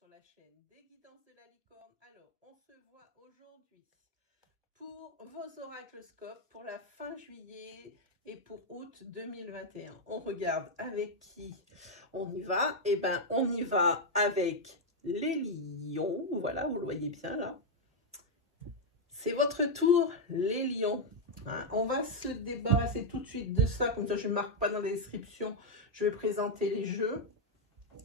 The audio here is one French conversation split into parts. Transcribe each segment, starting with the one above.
sur la chaîne des guidances de la licorne. Alors, on se voit aujourd'hui pour vos oraclescopes pour la fin juillet et pour août 2021. On regarde avec qui on y va. Eh bien, on y va avec les lions. Voilà, vous le voyez bien là. C'est votre tour, les lions. Hein, on va se débarrasser tout de suite de ça, comme ça je ne marque pas dans la description. Je vais présenter les jeux.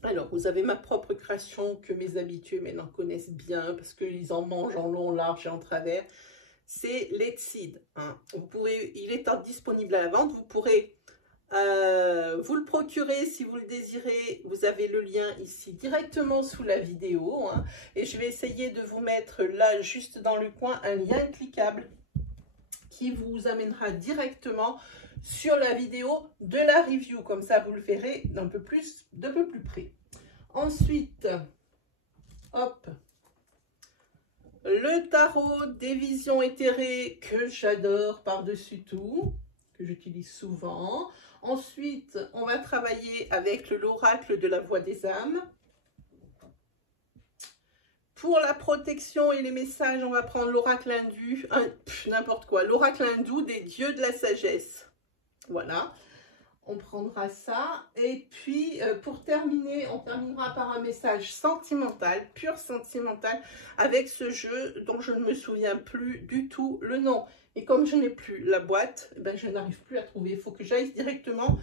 Alors, vous avez ma propre création que mes habitués maintenant connaissent bien parce qu'ils en mangent en long, large et en travers. C'est Letseed. Hein. Il est disponible à la vente. Vous pourrez vous le procurer si vous le désirez. Vous avez le lien ici directement sous la vidéo. Hein. Et je vais essayer de vous mettre là, juste dans le coin, un lien cliquable qui vous amènera directement sur la vidéo de la review. Comme ça, vous le verrez d'un peu plus près. Ensuite, hop, le tarot des visions éthérées que j'adore par-dessus tout, que j'utilise souvent. Ensuite, on va travailler avec l'oracle de la voix des âmes. Pour la protection et les messages, on va prendre l'oracle hindou, n'importe quoi, l'oracle hindou des dieux de la sagesse. Voilà, on prendra ça. Et puis, pour terminer, on terminera par un message sentimental, pur sentimental, avec ce jeu dont je ne me souviens plus du tout le nom. Et comme je n'ai plus la boîte, ben, je n'arrive plus à trouver. Il faut que j'aille directement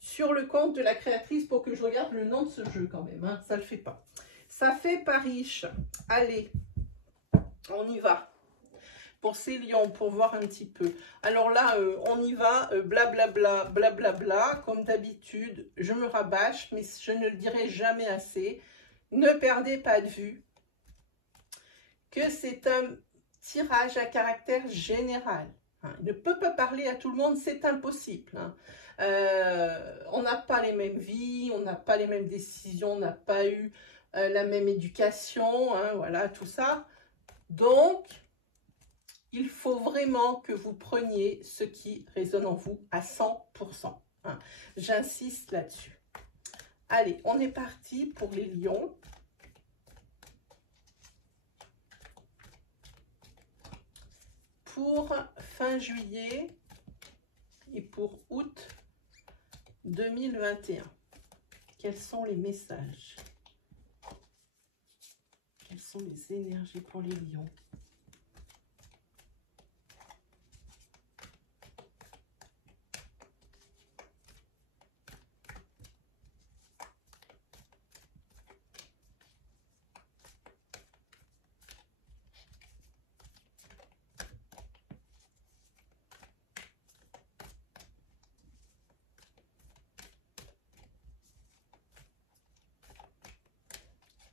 sur le compte de la créatrice pour que je regarde le nom de ce jeu quand même. Hein. Ça ne le fait pas. Ça fait pas riche. Allez, on y va. Pour ces lions, pour voir un petit peu. Alors là, on y va, blablabla, blablabla. Comme d'habitude, je me rabâche, mais je ne le dirai jamais assez. Ne perdez pas de vue que c'est un tirage à caractère général. Hein. Il ne peut pas parler à tout le monde, c'est impossible. Hein. On n'a pas les mêmes vies, on n'a pas les mêmes décisions, on n'a pas eu la même éducation, hein, voilà, tout ça. Donc, il faut vraiment que vous preniez ce qui résonne en vous à 100%. Hein. J'insiste là-dessus. Allez, on est parti pour les lions. Pour fin juillet et pour août 2021. Quels sont les messages? Quelles sont les énergies pour les lions?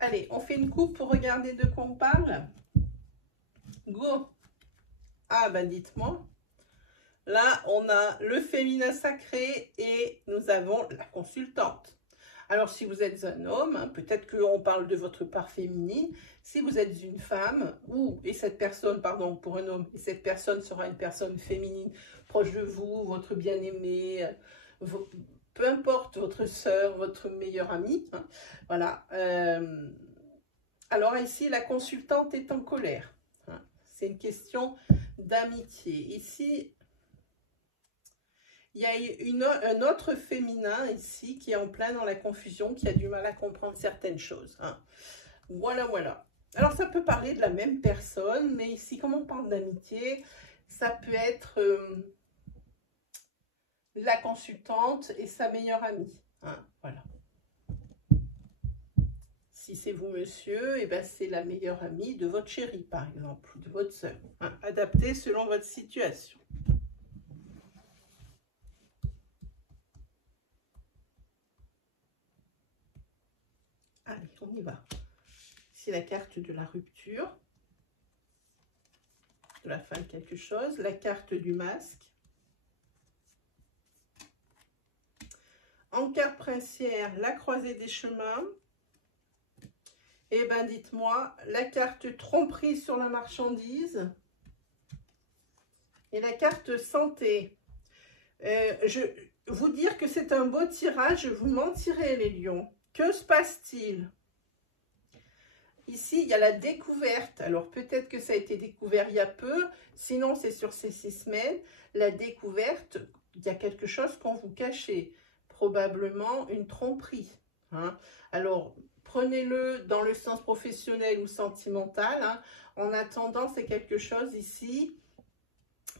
Allez, on fait une coupe pour regarder de quoi on parle. Go! Ah, ben dites-moi. Là, on a le féminin sacré et nous avons la consultante. Alors, si vous êtes un homme, hein, peut-être qu'on parle de votre part féminine. Si vous êtes une femme, et cette personne, pardon, pour un homme, et cette personne sera une personne féminine proche de vous, votre bien-aimé, peu importe, votre sœur, votre meilleure amie. Hein, voilà. Alors ici, la consultante est en colère. Hein, c'est une question d'amitié. Ici, il y a un autre féminin ici qui est en plein dans la confusion, qui a du mal à comprendre certaines choses. Hein. Voilà, voilà. Alors, ça peut parler de la même personne, mais ici, comme on parle d'amitié, ça peut être la consultante et sa meilleure amie. Hein, voilà. Si c'est vous, monsieur, et ben c'est la meilleure amie de votre chérie, par exemple, de votre soeur. Hein, adapté selon votre situation. Allez, on y va. C'est la carte de la rupture, de la fin de quelque chose, la carte du masque. En carte princière, la croisée des chemins. Eh bien, dites-moi, la carte tromperie sur la marchandise et la carte santé. Vous dire que c'est un beau tirage, vous mentirez les lions. Que se passe-t-il? Ici, il y a la découverte. Alors, peut-être que ça a été découvert il y a peu. Sinon, c'est sur ces 6 semaines. La découverte, il y a quelque chose qu'on vous cachait. Probablement une tromperie. Hein. Alors, prenez-le dans le sens professionnel ou sentimental. Hein. En attendant, c'est quelque chose ici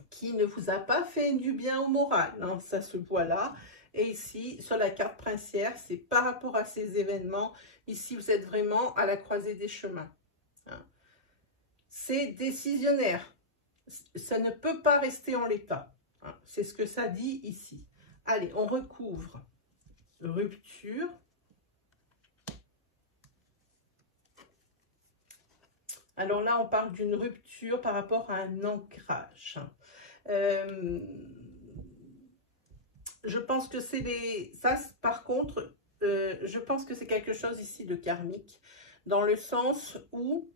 qui ne vous a pas fait du bien au moral. Hein. Ça se voit là. Et ici, sur la carte princière, c'est par rapport à ces événements. Ici, vous êtes vraiment à la croisée des chemins. Hein. C'est décisionnaire. Ça ne peut pas rester en l'état. Hein. C'est ce que ça dit ici. Allez, on recouvre. Rupture. Alors là, on parle d'une rupture par rapport à un ancrage. Je pense que c'est des... Ça, par contre, je pense que c'est quelque chose ici de karmique, dans le sens où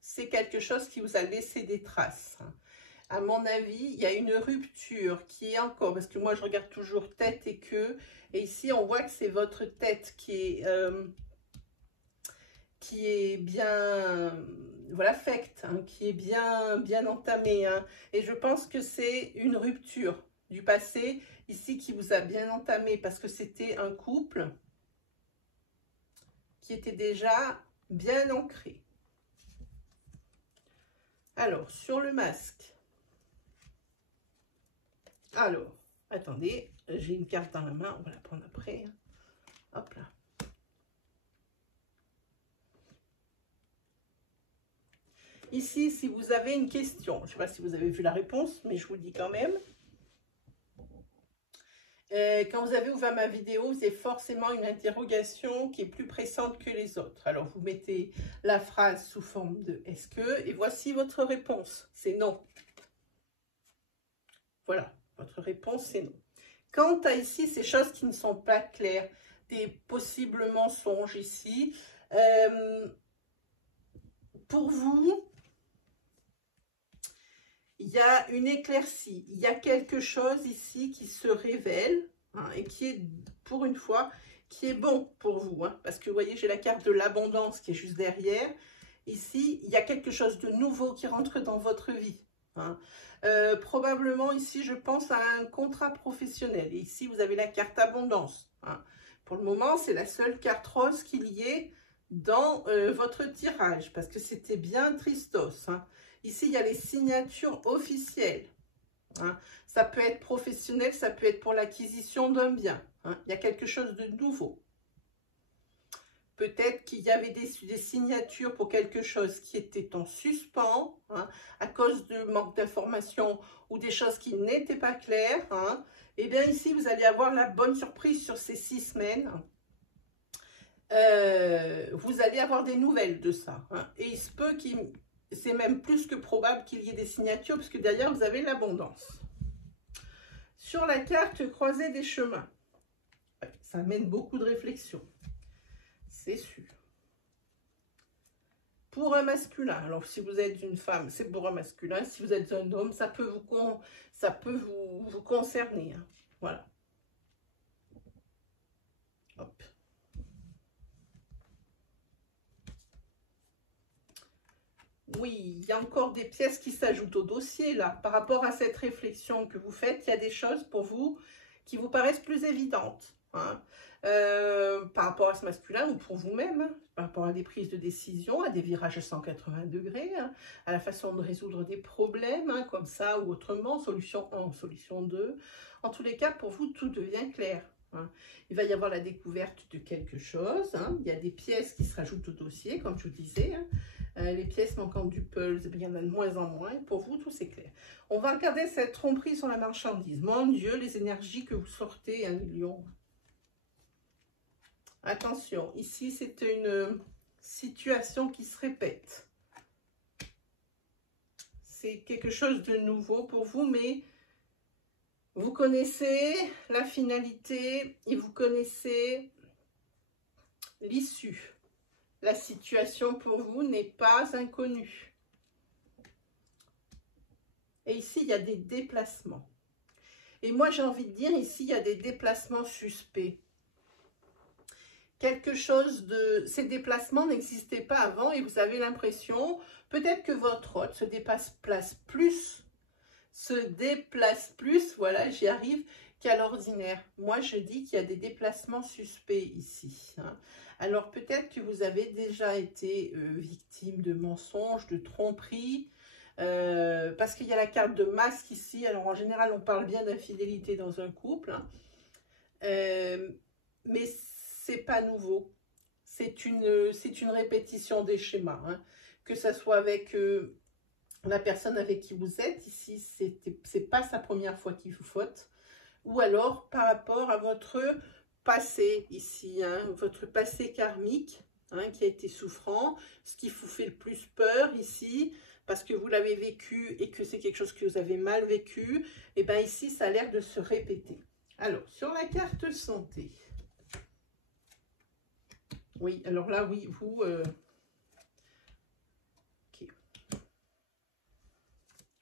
c'est quelque chose qui vous a laissé des traces. À mon avis, il y a une rupture qui est encore, parce que moi, je regarde toujours tête et queue, et ici, on voit que c'est votre tête qui est bien, voilà, faite, hein, qui est bien entamée. Hein, et je pense que c'est une rupture du passé, ici, qui vous a bien entamé, parce que c'était un couple qui était déjà bien ancré. Alors, sur le masque. Alors, attendez, j'ai une carte dans la main, on va la prendre après. Hein. Hop là. Ici, si vous avez une question, je ne sais pas si vous avez vu la réponse, mais je vous le dis quand même. Quand vous avez ouvert ma vidéo, c'est forcément une interrogation qui est plus pressante que les autres. Alors, vous mettez la phrase sous forme de « est-ce que ?» et voici votre réponse. C'est non. Voilà, votre réponse, c'est non. Quant à ici, ces choses qui ne sont pas claires, des possibles mensonges ici, pour vous, il y a une éclaircie, il y a quelque chose ici qui se révèle hein, et qui est, pour une fois, qui est bon pour vous. Hein, parce que vous voyez, j'ai la carte de l'abondance qui est juste derrière. Ici, il y a quelque chose de nouveau qui rentre dans votre vie. Hein. Probablement ici, je pense à un contrat professionnel. Et ici, vous avez la carte abondance. Hein. Pour le moment, c'est la seule carte rose qu'il y ait dans votre tirage. Parce que c'était bien tristos. Hein. Ici, il y a les signatures officielles. Hein. Ça peut être professionnel, ça peut être pour l'acquisition d'un bien. Hein. Il y a quelque chose de nouveau. Peut-être qu'il y avait des signatures pour quelque chose qui était en suspens, hein, à cause de manque d'informations ou des choses qui n'étaient pas claires. Hein. Et bien ici, vous allez avoir la bonne surprise sur ces 6 semaines. Vous allez avoir des nouvelles de ça. Hein. Et il se peut qu'il... C'est même plus que probable qu'il y ait des signatures, parce que derrière, vous avez l'abondance. Sur la carte croisée des chemins, ça amène beaucoup de réflexion, c'est sûr. Pour un masculin, alors si vous êtes une femme, c'est pour un masculin. Si vous êtes un homme, ça peut vous concerner. Hein. Voilà. Hop. Oui, il y a encore des pièces qui s'ajoutent au dossier, là. Par rapport à cette réflexion que vous faites, il y a des choses pour vous qui vous paraissent plus évidentes. Hein. Par rapport à ce masculin ou pour vous-même, hein, par rapport à des prises de décision, à des virages à 180 degrés, hein, à la façon de résoudre des problèmes, hein, comme ça ou autrement, solution 1, solution 2. En tous les cas, pour vous, tout devient clair. Hein. Il va y avoir la découverte de quelque chose. Hein. Il y a des pièces qui se rajoutent au dossier, comme je vous disais. Hein. Les pièces manquantes du puzzle, il y en a de moins en moins. Pour vous, tout c'est clair. On va regarder cette tromperie sur la marchandise. Mon Dieu, les énergies que vous sortez, 1 million. Attention, ici, c'est une situation qui se répète. C'est quelque chose de nouveau pour vous, mais vous connaissez la finalité et vous connaissez l'issue. La situation pour vous n'est pas inconnue. Et ici, il y a des déplacements. Et moi, j'ai envie de dire, ici, il y a des déplacements suspects. quelque chose de... Ces déplacements n'existaient pas avant et vous avez l'impression, peut-être que votre hôte se déplace plus, voilà, j'y arrive, qu'à l'ordinaire. Moi, je dis qu'il y a des déplacements suspects ici. Hein. Alors, peut-être que vous avez déjà été victime de mensonges, de tromperies, parce qu'il y a la carte de masque ici. Alors, en général, on parle bien d'infidélité dans un couple. Hein. Mais c'est pas nouveau. C'est une répétition des schémas. Hein. Que ça soit avec... la personne avec qui vous êtes, ici, c'est pas sa première fois qu'il vous faute. Ou alors, par rapport à votre passé, ici, hein, votre passé karmique, hein, qui a été souffrant, ce qui vous fait le plus peur, ici, parce que vous l'avez vécu et que c'est quelque chose que vous avez mal vécu, et bien ici, ça a l'air de se répéter. Alors, sur la carte santé. Oui, alors là, oui, vous...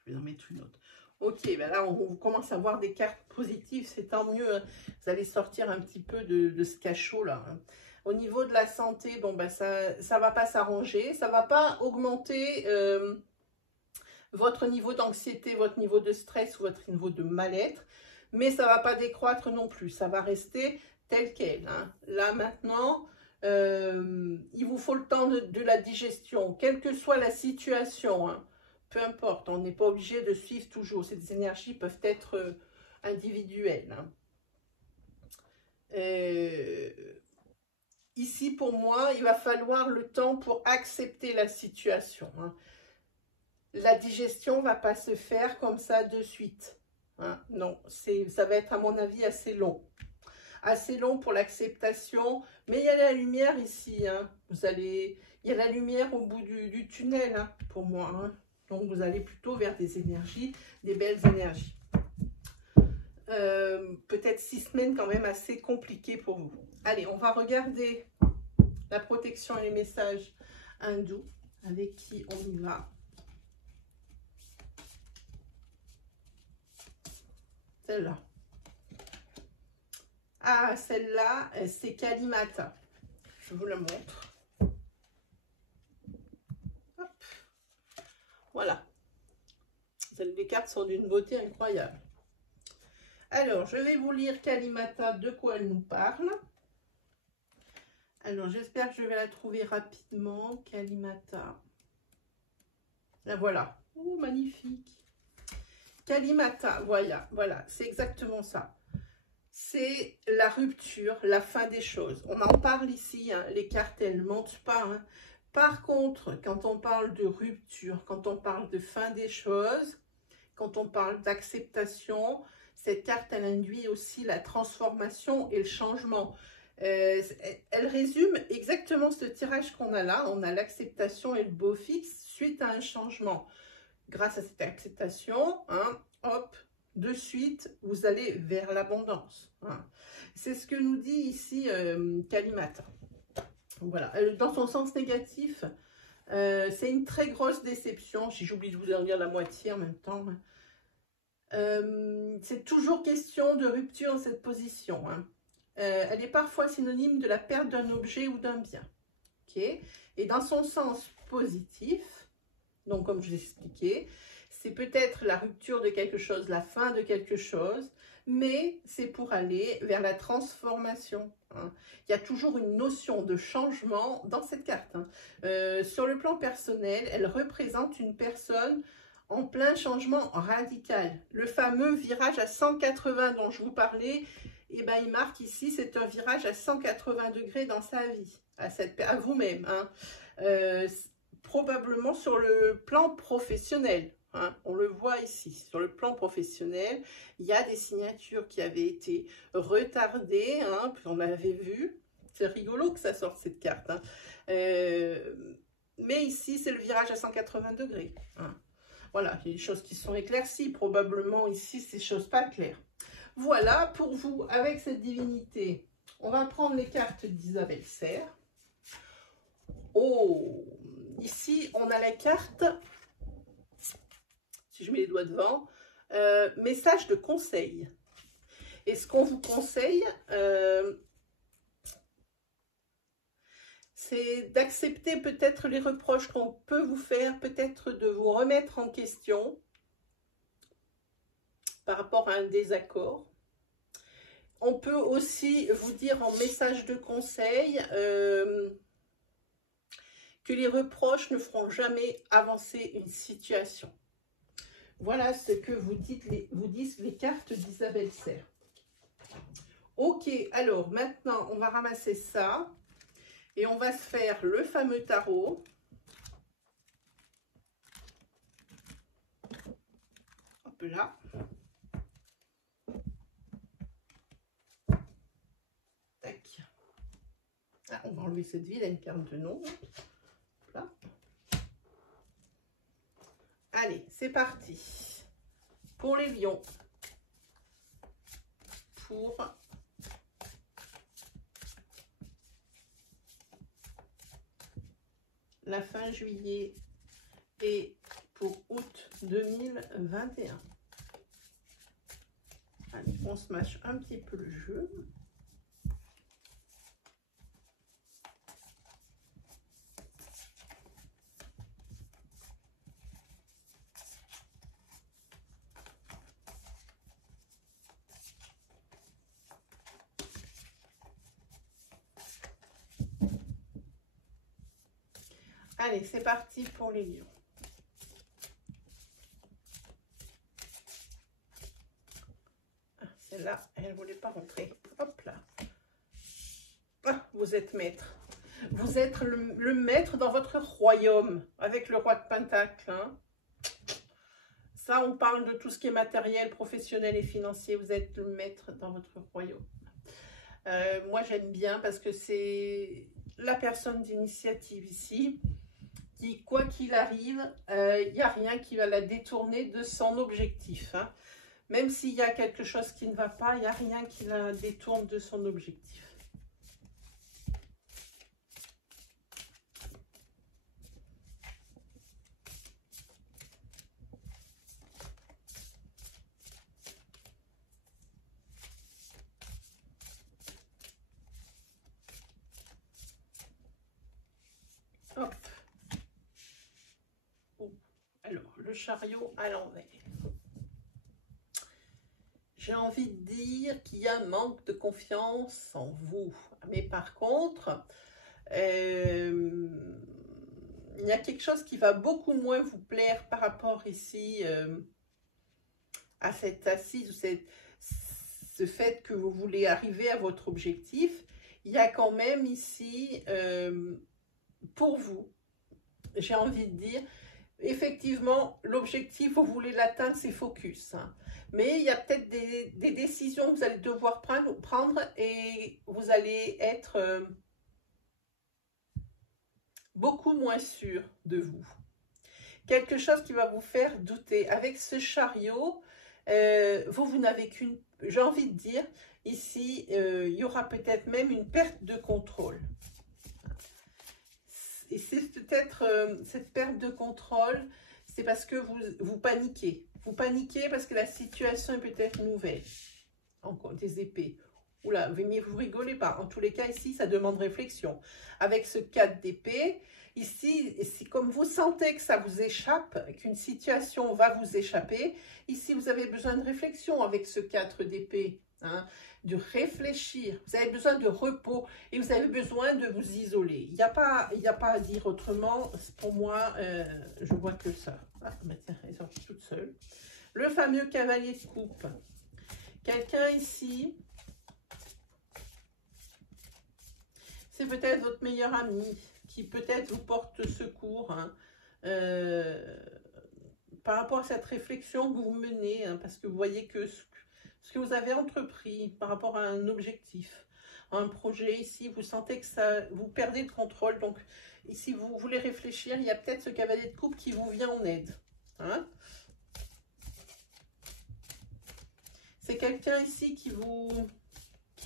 Je vais en mettre une autre. Ok, ben là, on commence à voir des cartes positives, c'est tant mieux. Hein. Vous allez sortir un petit peu de ce cachot-là. Hein. Au niveau de la santé, bon, ben ça ne va pas s'arranger. Ça ne va pas augmenter votre niveau d'anxiété, votre niveau de stress ou votre niveau de mal-être. Mais ça ne va pas décroître non plus. Ça va rester tel quel. Hein. Là, maintenant, il vous faut le temps de la digestion, quelle que soit la situation. Hein. Peu importe, on n'est pas obligé de suivre toujours. Ces énergies peuvent être individuelles. Hein. Ici, pour moi, il va falloir le temps pour accepter la situation. Hein. La digestion ne va pas se faire comme ça de suite. Hein. Non, ça va être à mon avis assez long. Assez long pour l'acceptation. Mais il y a la lumière ici. Hein. Il y a la lumière au bout du tunnel, hein, pour moi. Hein. Donc, vous allez plutôt vers des énergies, des belles énergies. Peut-être 6 semaines quand même assez compliquées pour vous. Allez, on va regarder la protection et les messages hindous. Avec qui on y va? Celle-là. Ah, celle-là, c'est Kalimata. Je vous la montre. Voilà, les cartes sont d'une beauté incroyable. Alors, je vais vous lire Kalimata, de quoi elle nous parle. Alors, j'espère que je vais la trouver rapidement. Kalimata. La voilà. Oh, magnifique. Kalimata, voilà, c'est exactement ça. C'est la rupture, la fin des choses. On en parle ici, hein, les cartes, elles ne mentent pas, hein. Par contre, quand on parle de rupture, quand on parle de fin des choses, quand on parle d'acceptation, cette carte, elle induit aussi la transformation et le changement. Elle résume exactement ce tirage qu'on a là. On a l'acceptation et le beau fixe suite à un changement. Grâce à cette acceptation, hein, hop, de suite, vous allez vers l'abondance. Hein. C'est ce que nous dit ici Kalimata. Voilà, dans son sens négatif, c'est une très grosse déception. Si j'oublie de vous en dire la moitié en même temps. C'est toujours question de rupture dans cette position. Hein. Elle est parfois synonyme de la perte d'un objet ou d'un bien. Okay. Et dans son sens positif, donc comme je l'ai expliqué, c'est peut-être la rupture de quelque chose, la fin de quelque chose, mais c'est pour aller vers la transformation. Hein. Il y a toujours une notion de changement dans cette carte. Hein. Sur le plan personnel, elle représente une personne en plein changement radical. Le fameux virage à 180 dont je vous parlais, eh ben, il marque ici, c'est un virage à 180 degrés dans sa vie, à vous-même. Hein. Probablement sur le plan professionnel. Hein, on le voit ici, sur le plan professionnel, il y a des signatures qui avaient été retardées, hein, puis on l'avait vu, c'est rigolo que ça sorte cette carte. Hein. Mais ici, c'est le virage à 180 degrés. Hein. Voilà, il y a des choses qui sont éclaircies, probablement ici, c'est des choses pas claires. Voilà, pour vous, avec cette divinité, on va prendre les cartes d'Isabelle Serre. Oh, ici, on a la carte... Si je mets les doigts devant, message de conseil. Et ce qu'on vous conseille, c'est d'accepter peut-être les reproches qu'on peut vous faire, peut-être de vous remettre en question par rapport à un désaccord. On peut aussi vous dire en message de conseil que les reproches ne feront jamais avancer une situation. Voilà ce que vous disent les cartes d'Isabelle Serre. Ok, alors maintenant on va ramasser ça et on va se faire le fameux tarot. Hop là. Tac. Ah, on va enlever cette vilaine carte de nom. Là. Allez, c'est parti. Pour les lions. Pour la fin juillet et pour août 2021. Allez, on se mâche un petit peu le jeu. Allez, c'est parti pour les lions. Celle-là, elle ne voulait pas rentrer. Hop là. Ah, vous êtes maître. Vous êtes le maître dans votre royaume avec le roi de Pentacle. Hein. Ça, on parle de tout ce qui est matériel, professionnel et financier. Vous êtes le maître dans votre royaume. Moi, j'aime bien parce que c'est la personne d'initiative ici qui, quoi qu'il arrive, il n'y a rien qui va la détourner de son objectif. Hein. Même s'il y a quelque chose qui ne va pas, il n'y a rien qui la détourne de son objectif. Hop. Oh. Alors, le chariot à l'envers. J'ai envie de dire qu'il y a un manque de confiance en vous. Mais par contre, il y a quelque chose qui va beaucoup moins vous plaire par rapport ici à cette assise, ou ce fait que vous voulez arriver à votre objectif. Il y a quand même ici, pour vous, j'ai envie de dire, effectivement, l'objectif, vous voulez l'atteindre, c'est focus. Hein. Mais il y a peut-être des décisions que vous allez devoir prendre et vous allez être beaucoup moins sûr de vous. Quelque chose qui va vous faire douter. Avec ce chariot, vous n'avez qu'une... J'ai envie de dire, ici, il y aura peut-être même une perte de contrôle. Et c'est peut-être cette perte de contrôle, c'est parce que vous paniquez. Vous paniquez parce que la situation est peut-être nouvelle. Encore des épées. Oula, mais vous rigolez pas. En tous les cas, ici, ça demande réflexion. Avec ce 4 d'épée, ici, si comme vous sentez que ça vous échappe, qu'une situation va vous échapper, ici, vous avez besoin de réflexion avec ce 4 d'épée. Hein, de réfléchir, vous avez besoin de repos et vous avez besoin de vous isoler. Il n'y a pas à dire autrement. Pour moi, je vois que ça. Ah, bah tiens, elle est sortie toute seule. Le fameux cavalier de coupe. Quelqu'un ici, c'est peut-être votre meilleur ami qui peut-être vous porte secours hein, par rapport à cette réflexion que vous menez, hein, parce que vous voyez que ce que vous avez entrepris par rapport à un objectif, à un projet ici, vous sentez que ça, vous perdez le contrôle. Donc ici, vous voulez réfléchir, il y a peut-être ce cavalier de coupe qui vous vient en aide. Hein? C'est quelqu'un ici qui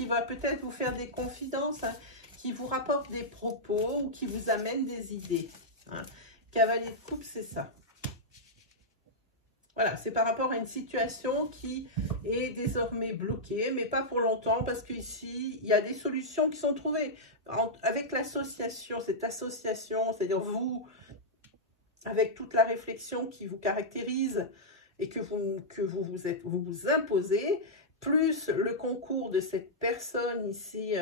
va peut-être vous faire des confidences, hein, qui vous rapporte des propos ou qui vous amène des idées. Hein? Cavalier de coupe, c'est ça. Voilà, c'est par rapport à une situation qui est désormais bloquée, mais pas pour longtemps, parce qu'ici, il y a des solutions qui sont trouvées. Avec l'association, cette association, c'est-à-dire vous, avec toute la réflexion qui vous caractérise et que vous vous imposez, plus le concours de cette personne ici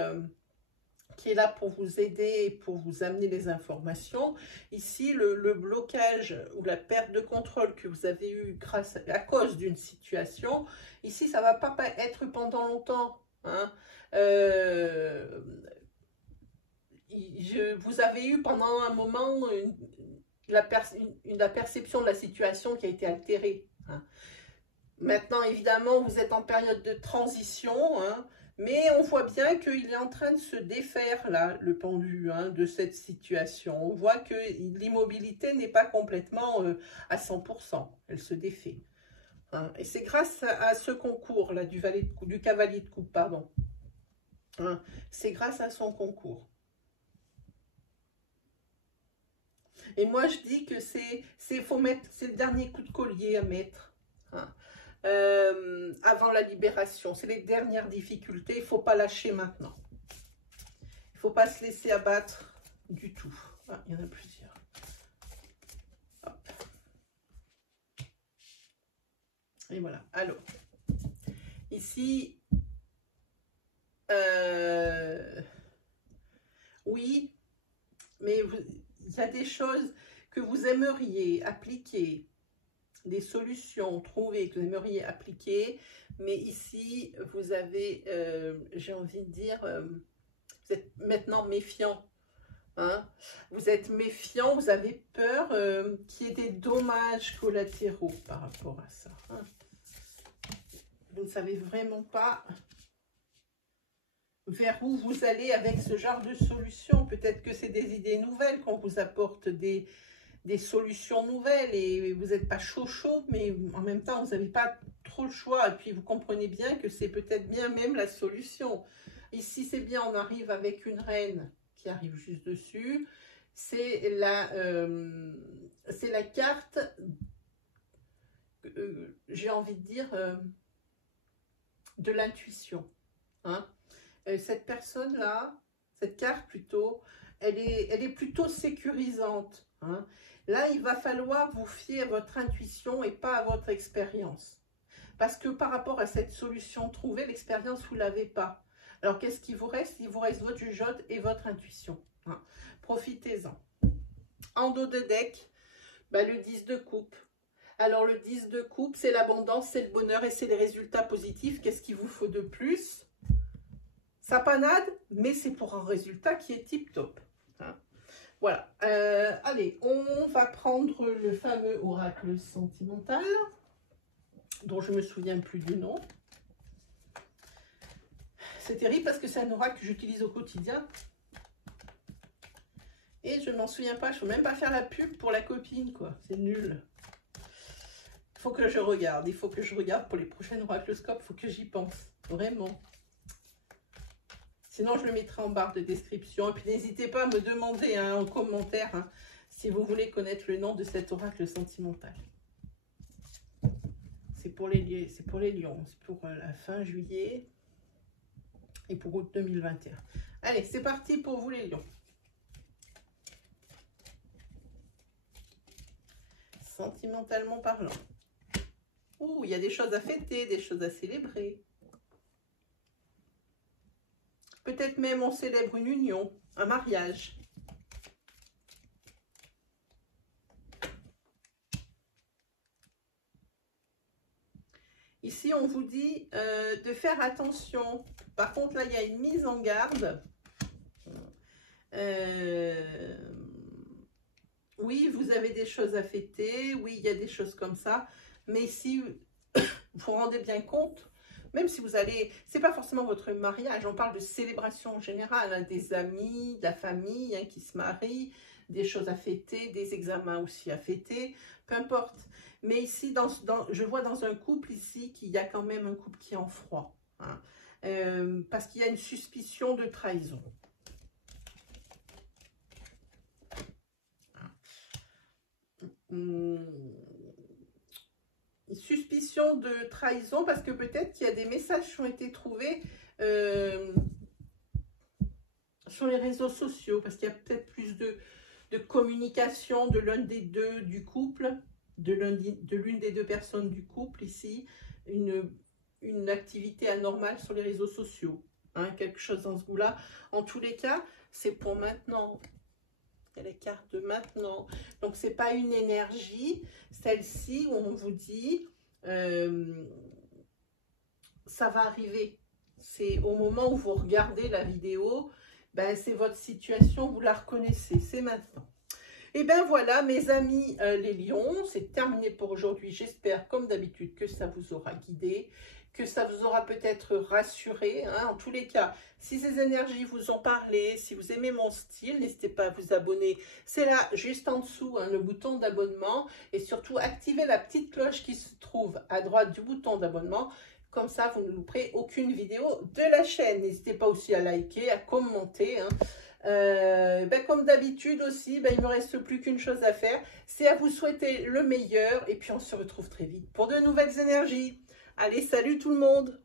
qui est là pour vous aider et pour vous amener les informations. Ici, le blocage ou la perte de contrôle que vous avez eu à cause d'une situation, ici, ça ne va pas être pendant longtemps. Hein. Vous avez eu pendant un moment la perception de la situation qui a été altérée. Hein. Maintenant, évidemment, vous êtes en période de transition, hein, mais on voit bien qu'il est en train de se défaire, là, le pendu, hein, de cette situation. On voit que l'immobilité n'est pas complètement à 100%, elle se défait. Hein. Et c'est grâce à ce concours, là, du cavalier de coupe, pardon. Hein. C'est grâce à son concours. Et moi, je dis que c'est le dernier coup de collier à mettre. Hein. Avant la libération. C'est les dernières difficultés. Il ne faut pas lâcher maintenant. Il ne faut pas se laisser abattre du tout. Ah, il y en a plusieurs. Hop. Et voilà. Alors, ici, oui, mais il y a des choses que vous aimeriez appliquer, des solutions trouvées que vous aimeriez appliquer, mais ici, vous avez, j'ai envie de dire, vous êtes maintenant méfiant. Hein? Vous êtes méfiant, vous avez peur qu'il y ait des dommages collatéraux par rapport à ça. Hein? Vous ne savez vraiment pas vers où vous allez avec ce genre de solution. Peut-être que c'est des idées nouvelles qu'on vous apporte, des solutions nouvelles et vous n'êtes pas chaud, mais en même temps, vous n'avez pas trop le choix. Et puis, vous comprenez bien que c'est peut-être bien même la solution. Ici, c'est bien, on arrive avec une reine qui arrive juste dessus. C'est la carte, j'ai envie de dire, de l'intuition. Hein? Cette personne-là, cette carte plutôt, elle est plutôt sécurisante. Hein? Là, il va falloir vous fier à votre intuition et pas à votre expérience. Parce que par rapport à cette solution trouvée, l'expérience, vous ne l'avez pas. Alors, qu'est-ce qu'il vous reste? Il vous reste votre jugeote et votre intuition. Hein? Profitez-en. En dos de deck, bah, le 10 de coupe. Alors, le 10 de coupe, c'est l'abondance, c'est le bonheur et c'est les résultats positifs. Qu'est-ce qu'il vous faut de plus? Ça panade, mais c'est pour un résultat qui est tip-top. Hein? Voilà. Allez, on va prendre le fameux oracle sentimental, dont je ne me souviens plus du nom. C'est terrible parce que c'est un oracle que j'utilise au quotidien. Et je ne m'en souviens pas. Je ne peux même pas faire la pub pour la copine, quoi. C'est nul. Il faut que je regarde. Il faut que je regarde pour les prochaines oracloscopes. Il faut que j'y pense. Vraiment. Sinon, je le mettrai en barre de description. Et puis, n'hésitez pas à me demander hein, en commentaire hein, si vous voulez connaître le nom de cet oracle sentimental. C'est pour les lions. C'est pour la fin juillet et pour août 2021. Allez, c'est parti pour vous les lions. Sentimentalement parlant. Ouh, il y a des choses à fêter, des choses à célébrer. Peut-être même on célèbre une union, un mariage. Ici, on vous dit de faire attention. Par contre, là, il y a une mise en garde. Oui, vous avez des choses à fêter. Oui, il y a des choses comme ça. Mais si vous vous rendez bien compte, même si vous allez... C'est pas forcément votre mariage. On parle de célébration en général. Hein, des amis, de la famille hein, qui se marient, des choses à fêter, des examens aussi à fêter. Peu importe. Mais ici, je vois dans un couple ici qu'il y a quand même un couple qui est en froid. Hein, parce qu'il y a une suspicion de trahison. Il suspicion de trahison parce que peut-être qu'il y a des messages qui ont été trouvés sur les réseaux sociaux, parce qu'il y a peut-être plus de communication de l'un des deux du couple, de l'une des deux personnes du couple ici, une activité anormale sur les réseaux sociaux, hein, quelque chose dans ce goût-là. En tous les cas, c'est pour maintenant. Il y a les cartes de maintenant. Donc, c'est pas une énergie, celle-ci, où on vous dit, ça va arriver. C'est au moment où vous regardez la vidéo, ben, c'est votre situation, vous la reconnaissez, c'est maintenant. Et bien voilà, mes amis les lions, c'est terminé pour aujourd'hui. J'espère, comme d'habitude, que ça vous aura guidé, que ça vous aura peut-être rassuré. Hein. En tous les cas, si ces énergies vous ont parlé, si vous aimez mon style, n'hésitez pas à vous abonner. C'est là, juste en dessous, hein, le bouton d'abonnement. Et surtout, activez la petite cloche qui se trouve à droite du bouton d'abonnement. Comme ça, vous ne louperez aucune vidéo de la chaîne. N'hésitez pas aussi à liker, à commenter. Hein. Ben, comme d'habitude aussi, ben, il ne me reste plus qu'une chose à faire. C'est à vous souhaiter le meilleur. Et puis, on se retrouve très vite pour de nouvelles énergies. Allez, salut tout le monde!